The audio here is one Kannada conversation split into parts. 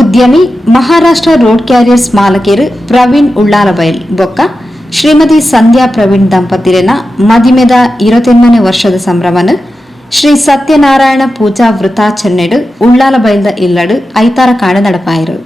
उद्यमी महाराष्ट्र रोड क्यारियर्स मालकेर प्रवीण उल्लालबैल बೊಕ್ಕ श्रीमती संध्या प्रवीण ದಂಪತಿರನ ಮದಿಮೆದ 28ನೇ ವರ್ಷದ ಸಂಭ್ರಮನ ಶ್ರೀ ಸತ್ಯನಾರಾಯಣ ಪೂಜಾ ವೃತಾಚರಣೆಡು ಉಳ್ಳಾಲಬೈಲ್ದ ಇಲ್ಲಡು ಐತಾರ ಕಾಡ ನಡಪಾಯಿರು.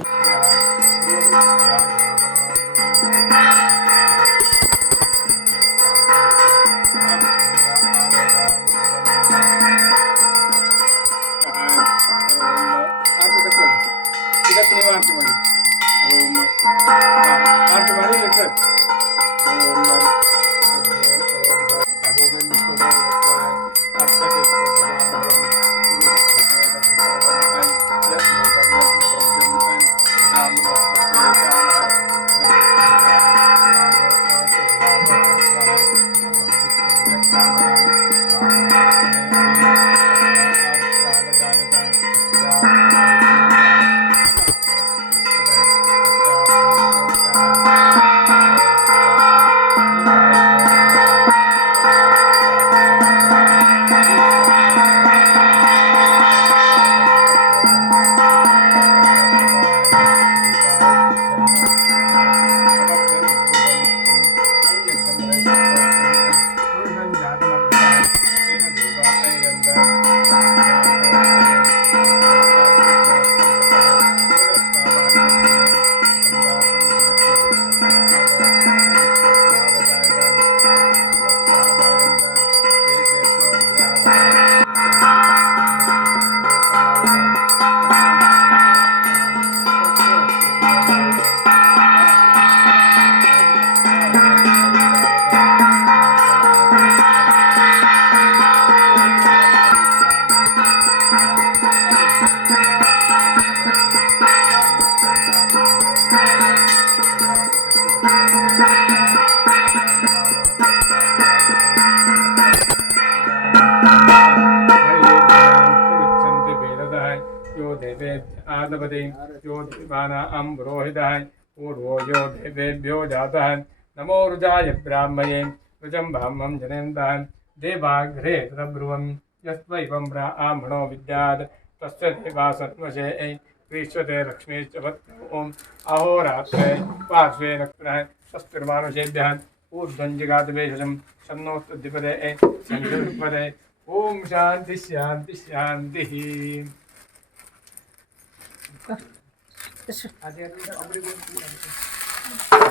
पूर्वो यो देवेभ्यो जातः नमो रुजाय ब्राह्मये रुजं ब्राह्मं जनेन्दः देवाग्रे तद्ब्रुवं यस्त्वैवं ब्राह्मणो विद्यात् तस्य देवा सन्वशे विश्वते लक्ष्मीश्च वत्सो अहोरात्रे पार्श्वे नक्षत्रः स्वस्तिर्मानुषेभ्यः ऊर्ध्वं जिगातवेशं शन्नोत्तद्विपदे सञ्जविपदे ओम शांति शांति शांति.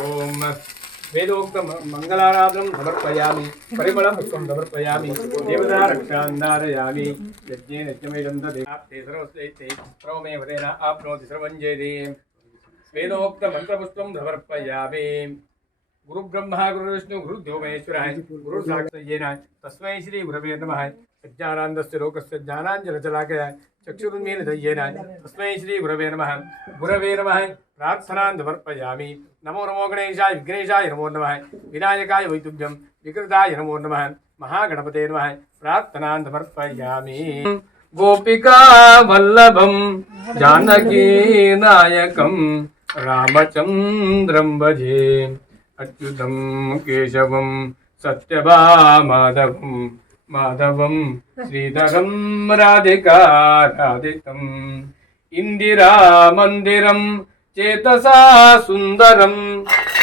ओम वेदोक्त मंगलाराधनम समर्पयामि परिमलं पुष्पं समर्पयामि देवता रक्षां धारयामि यज्ञेन यज्ञमेदं ददेते सर्वस्ते प्रवमे वदेन आपनोति सर्वं जयति. वेदोक्त मंत्रपुष्पं समर्पयामि. गुरु ब्रह्मा गुरु विष्णु गुरु देवो गुरु साक्षात् तस्मै श्री गुरवे नमः. ज्ञानानन्दस्य लोकस्य ज्ञानाञ्जनशलाकया चक्षुरुन्मीलितं तस्मै श्री गुरवे नमः. गुरवे नमः. प्रार्थनां समर्पयामि. नमो नमो गणेशाय विघ्नेशाय नमो नमः. विनायकाय वैतुभ्यं विकृताय नमो नमः. महागणपते नमः. प्रार्थनां समर्पयामि. गोपिका वल्लभं जानकी नायकं रामचन्द्रं भजे अच्युतं केशवं सत्यभामाधवं माधवं श्रीधरं राधिकाराधितम् इंदिरा मंदिरं चेतसा सुंदरं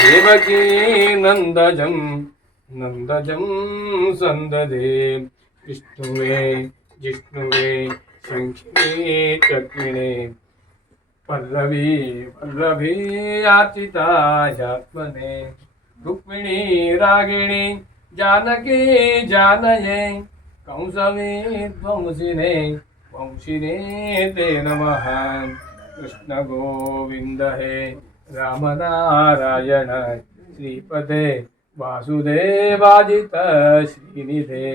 देवकी नंदजं नंदजं संददे विष्णुवे जिष्णुवे शंखिने चक्रिणे पल्लवी पल्लवी याचितायात्मने रुक्मिणी रागिणी जानकी जानये कंसवे ध्वंसिने वंशिने ते नमः. कृष्ण गोविंद हे राम नारायण श्रीपदे वासुदेवाजित श्रीनिधे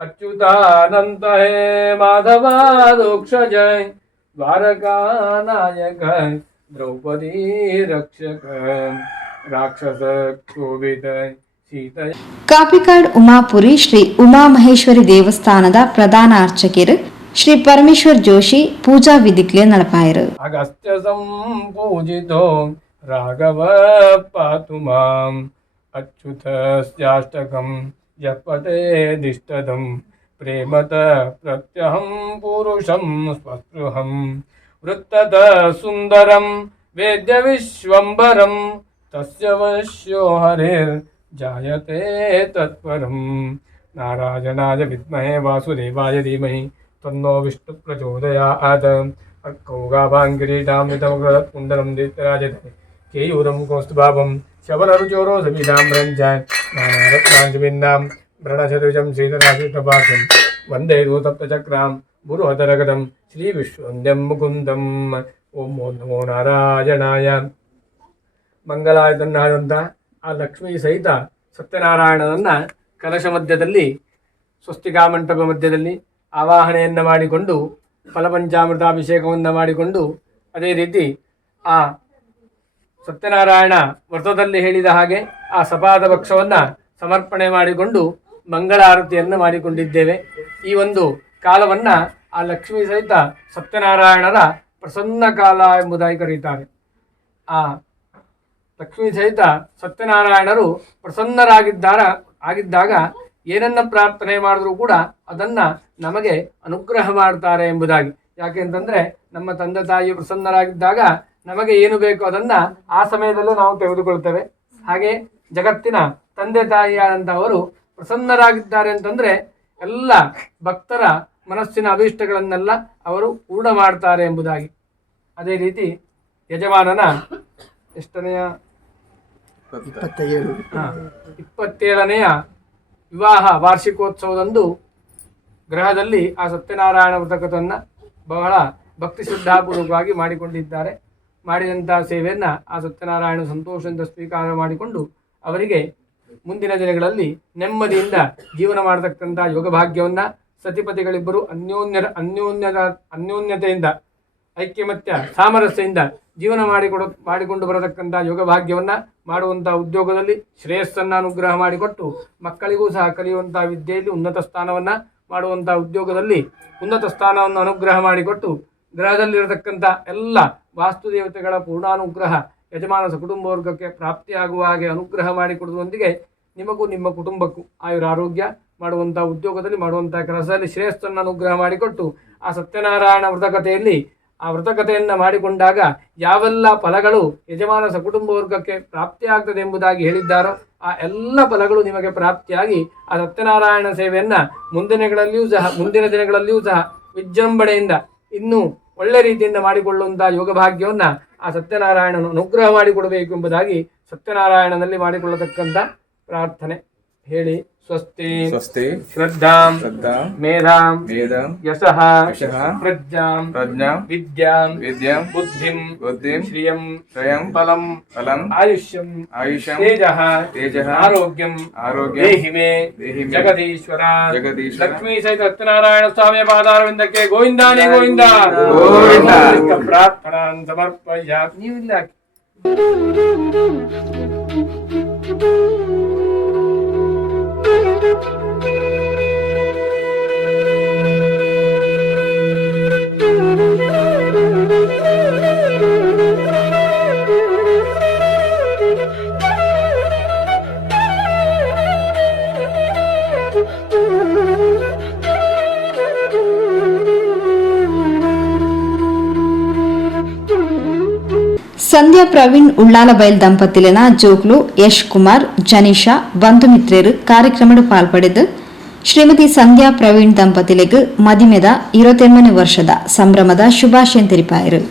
अच्युतानंत हे माधवादोक्षजय द्वारका नायक द्रौपदी रक्षक राक्षस कोविद ಕಾಪಿಕಾಡ್ ಉಮಾಪುರಿ ಶ್ರೀ ಉಮಾಮಹೇಶ್ವರಿ ದೇವಸ್ಥಾನದ ಪ್ರಧಾನ ಅರ್ಚಕರು ಶ್ರೀ ಪರಮೇಶ್ವರ್ ಜೋಶಿ ಪೂಜಾ ವಿಧಿಕ್ಲೆ ನಡಪಾಯರು. ಅಗಸ್ತ್ಯ ಸಂಪೂಜಿತೋ ರಾಘವ ಪಾತು ಮಾಂ ಅಚ್ಯುತಸ್ಯಾಷ್ಟಕಂ ಯಪತೆ ದಿಷ್ಟದಂ ಪ್ರೇಮತ ಪ್ರತ್ಯಹಂ ಪುರುಷಂ ಸ್ವಸ್ಪೃಹಂ ವೃತ್ತತ ಸುಂದರಂ ವೇದ್ಯ ವಿಶ್ವಂಬರಂ ತಸ್ಯ ವಶ್ಯೋ ಹರೇರ್ ಜಾಯತೆ ತತ್ಪರಂ ನಾರಾಯಣಾಯ ವಿದ್ಮಹೇ ವಾಸುದೇವಾಯ ಧೀಮಹಿ ತನ್ನೋ ವಿಷ್ಣು ಪ್ರಚೋದಯಾತ್ अर्कौगाभाङ्गिरीटामृतमुग्रकुण्डलं दीप्तराजते केयूरं कौस्तुभावं शबलरुचोरो सविताम्रञ्चाय नानारत्नाञ्जबिन्दां व्रणचतुजं श्रीधराशिष्टपाठं वन्दे दूतप्तचक्रां गुरुहतरगदं श्रीविश्ववन्द्यं मुकुन्दम् ಓಂ ನಮೋ ನಾರಾಯಣಾಯ. ಮಂಗಲಾಯತನ್ನಾದಂಥ ಆ ಲಕ್ಷ್ಮೀ ಸಹಿತ ಸತ್ಯನಾರಾಯಣನನ್ನು ಕಲಶ ಮಧ್ಯದಲ್ಲಿ ಸ್ವಸ್ತಿಕಾ ಮಂಟಪ ಮಧ್ಯದಲ್ಲಿ ಆವಾಹನೆಯನ್ನು ಮಾಡಿಕೊಂಡು ಫಲಪಂಚಾಮೃತಾಭಿಷೇಕವನ್ನು ಮಾಡಿಕೊಂಡು ಅದೇ ರೀತಿ ಆ ಸತ್ಯನಾರಾಯಣ ವ್ರತದಲ್ಲಿ ಹೇಳಿದ ಹಾಗೆ ಆ ಸಪಾದ ಭಕ್ಷವನ್ನು ಸಮರ್ಪಣೆ ಮಾಡಿಕೊಂಡು ಮಂಗಳಾರತಿಯನ್ನು ಮಾಡಿಕೊಂಡಿದ್ದೇವೆ. ಈ ಒಂದು ಕಾಲವನ್ನು ಆ ಲಕ್ಷ್ಮೀ ಸಹಿತ ಸತ್ಯನಾರಾಯಣರ ಪ್ರಸನ್ನ ಕಾಲ ಎಂಬುದಾಗಿ ಕರೀತಾರೆ. ಆ ಲಕ್ಷ್ಮೀ ಸಹಿತ ಸತ್ಯನಾರಾಯಣರು ಆಗಿದ್ದಾಗ ಏನನ್ನ ಪ್ರಾರ್ಥನೆ ಮಾಡಿದ್ರೂ ಕೂಡ ಅದನ್ನ ನಮಗೆ ಅನುಗ್ರಹ ಮಾಡ್ತಾರೆ ಎಂಬುದಾಗಿ. ಯಾಕೆ ಅಂತಂದ್ರೆ ನಮ್ಮ ತಂದೆ ತಾಯಿ ಪ್ರಸನ್ನರಾಗಿದ್ದಾಗ ನಮಗೆ ಏನು ಬೇಕು ಅದನ್ನ ಆ ಸಮಯದಲ್ಲೂ ನಾವು ತೆಗೆದುಕೊಳ್ತೇವೆ. ಹಾಗೆ ಜಗತ್ತಿನ ತಂದೆ ತಾಯಿಯಾದಂಥವರು ಪ್ರಸನ್ನರಾಗಿದ್ದಾರೆ ಅಂತಂದ್ರೆ ಎಲ್ಲ ಭಕ್ತರ ಮನಸ್ಸಿನ ಅಭೀಷ್ಟಗಳನ್ನೆಲ್ಲ ಅವರು ಪೂರ್ಣ ಮಾಡ್ತಾರೆ ಎಂಬುದಾಗಿ. ಅದೇ ರೀತಿ ಯಜಮಾನನ ಎಷ್ಟನೆಯ 27ನೆಯ ವಿವಾಹ ವಾರ್ಷಿಕೋತ್ಸವದಂದು ಗೃಹದಲ್ಲಿ ಆ ಸತ್ಯನಾರಾಯಣ ವ್ರತಕಥವನ್ನು ಬಹಳ ಭಕ್ತಿ ಶ್ರದ್ಧಾಪೂರ್ವಕವಾಗಿ ಮಾಡಿಕೊಂಡಿದ್ದಾರೆ. ಮಾಡಿದಂಥ ಸೇವೆಯನ್ನು ಆ ಸತ್ಯನಾರಾಯಣ ಸಂತೋಷದಿಂದ ಸ್ವೀಕಾರ ಮಾಡಿಕೊಂಡು ಅವರಿಗೆ ಮುಂದಿನ ದಿನಗಳಲ್ಲಿ ನೆಮ್ಮದಿಯಿಂದ ಜೀವನ ಮಾಡತಕ್ಕಂಥ ಯೋಗ ಭಾಗ್ಯವನ್ನು ಸತಿಪತಿಗಳಿಬ್ಬರು ಅನ್ಯೋನ್ಯತೆಯಿಂದ ಐಕ್ಯಮತ್ಯ ಸಾಮರಸ್ಯದಿಂದ ಜೀವನ ಮಾಡಿಕೊಂಡು ಬರತಕ್ಕಂಥ ಯೋಗ ಭಾಗ್ಯವನ್ನು ಮಾಡುವಂಥ ಉದ್ಯೋಗದಲ್ಲಿ ಶ್ರೇಯಸ್ಸನ್ನು ಅನುಗ್ರಹ ಮಾಡಿಕೊಟ್ಟು ಮಕ್ಕಳಿಗೂ ಸಹ ಕಲಿಯುವಂಥ ವಿದ್ಯೆಯಲ್ಲಿ ಉನ್ನತ ಸ್ಥಾನವನ್ನು ಮಾಡುವಂಥ ಉದ್ಯೋಗದಲ್ಲಿ ಉನ್ನತ ಸ್ಥಾನವನ್ನು ಅನುಗ್ರಹ ಮಾಡಿಕೊಟ್ಟು ಗ್ರಹದಲ್ಲಿರತಕ್ಕಂಥ ಎಲ್ಲ ವಾಸ್ತುದೇವತೆಗಳ ಪೂರ್ಣಾನುಗ್ರಹ ಯಜಮಾನ ಸಕುಟುಂಬ ವರ್ಗಕ್ಕೆ ಪ್ರಾಪ್ತಿಯಾಗುವ ಹಾಗೆ ಅನುಗ್ರಹ ಮಾಡಿಕೊಡುವುದರೊಂದಿಗೆ ನಿಮಗೂ ನಿಮ್ಮ ಕುಟುಂಬಕ್ಕೂ ಆಯುರಾರೋಗ್ಯ ಮಾಡುವಂಥ ಉದ್ಯೋಗದಲ್ಲಿ ಮಾಡುವಂಥ ಕೆಲಸದಲ್ಲಿ ಶ್ರೇಯಸ್ಸನ್ನು ಅನುಗ್ರಹ ಮಾಡಿಕೊಟ್ಟು ಆ ಸತ್ಯನಾರಾಯಣ ವ್ರತಕಥೆಯಲ್ಲಿ ಆ ವ್ರತಕಥೆಯನ್ನು ಮಾಡಿಕೊಂಡಾಗ ಯಾವೆಲ್ಲ ಫಲಗಳು ಯಜಮಾನ ಸಕುಟುಂಬ ವರ್ಗಕ್ಕೆ ಪ್ರಾಪ್ತಿಯಾಗ್ತದೆ ಎಂಬುದಾಗಿ ಹೇಳಿದ್ದಾರೋ ಆ ಎಲ್ಲ ಫಲಗಳು ನಿಮಗೆ ಪ್ರಾಪ್ತಿಯಾಗಿ ಆ ಸತ್ಯನಾರಾಯಣ ಸೇವೆಯನ್ನು ಮುಂದಿನ ದಿನಗಳಲ್ಲಿಯೂ ಸಹ ವಿಜೃಂಭಣೆಯಿಂದ ಇನ್ನೂ ಒಳ್ಳೆ ರೀತಿಯಿಂದ ಮಾಡಿಕೊಳ್ಳುವಂಥ ಯೋಗ ಭಾಗ್ಯವನ್ನು ಆ ಸತ್ಯನಾರಾಯಣನು ಅನುಗ್ರಹ ಮಾಡಿಕೊಡಬೇಕು ಎಂಬುದಾಗಿ ಸತ್ಯನಾರಾಯಣನಲ್ಲಿ ಮಾಡಿಕೊಳ್ಳತಕ್ಕಂಥ ಪ್ರಾರ್ಥನೆ ಹೇಳಿ. ಸ್ವಸ್ತಿ ಸ್ವಸ್ತಿ ಶ್ರದ್ಧಾಂ ಮೇಧಾಂ ಯಶಃ ಪ್ರಜ್ಞಾಂ ವಿದ್ಯಾಂ ಬುದ್ಧಿಂ ಶ್ರಿಯಂ ಫಲಂ ಆಯುಷ್ಯಂ ತೇಜಃ ಆರೋಗ್ಯಂ ದೇಹಿ ಮೇ ಜಗದೀಶ್ವರ. ಲಕ್ಷ್ಮೀ ಸಹಿತ ಸತ್ಯನಾರಾಯಣ ಸ್ವಾಮಿಯ ಪಾದಾರವಿಂದಕ್ಕೆ ಗೋವಿಂದಾನೇ ಗೋವಿಂದ ಪ್ರಾರ್ಥನಾ ಸಮರ್ಪಯಾಮಿ. ನೀವು ಇಲ್ಲ ಸಂಧ್ಯಾ ಪ್ರವೀಣ್ ಉಳ್ಳಾಲಬೈಲ್ ದಂಪತಿಲಿನ ಜೋಗ್ಲು ಯಶ್ ಕುಮಾರ್ ಜನಿಷಾ ಬಂಧುಮಿತ್ರರು ಕಾರ್ಯಕ್ರಮಡು ಪಾಲ್ಪಡೆದು ಶ್ರೀಮತಿ ಸಂಧ್ಯಾ ಪ್ರವೀಣ್ ದಂಪತಿಲಿಗೆ ಮದಿಮೆದ 28ನೇ ವರ್ಷದ ಸಂಭ್ರಮದ ಶುಭಾಶಯ ತಿಳಿಪಾಯರು.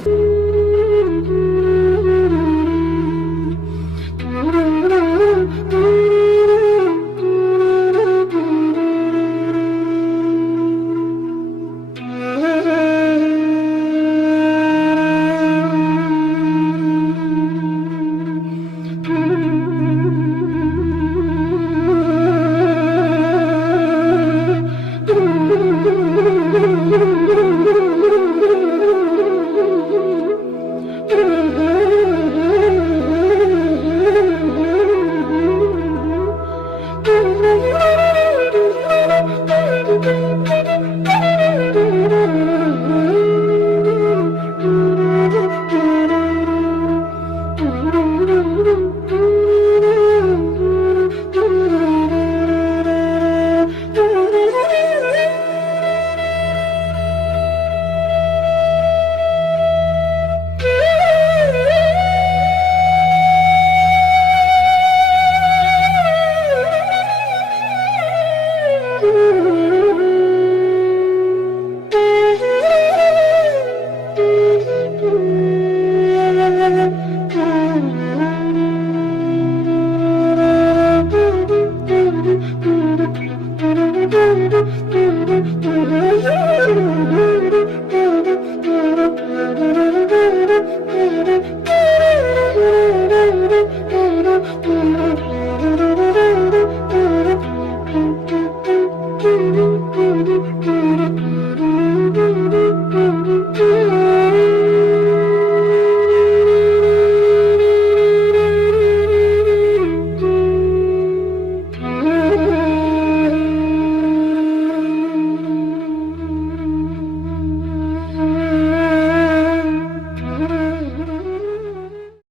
Thank you.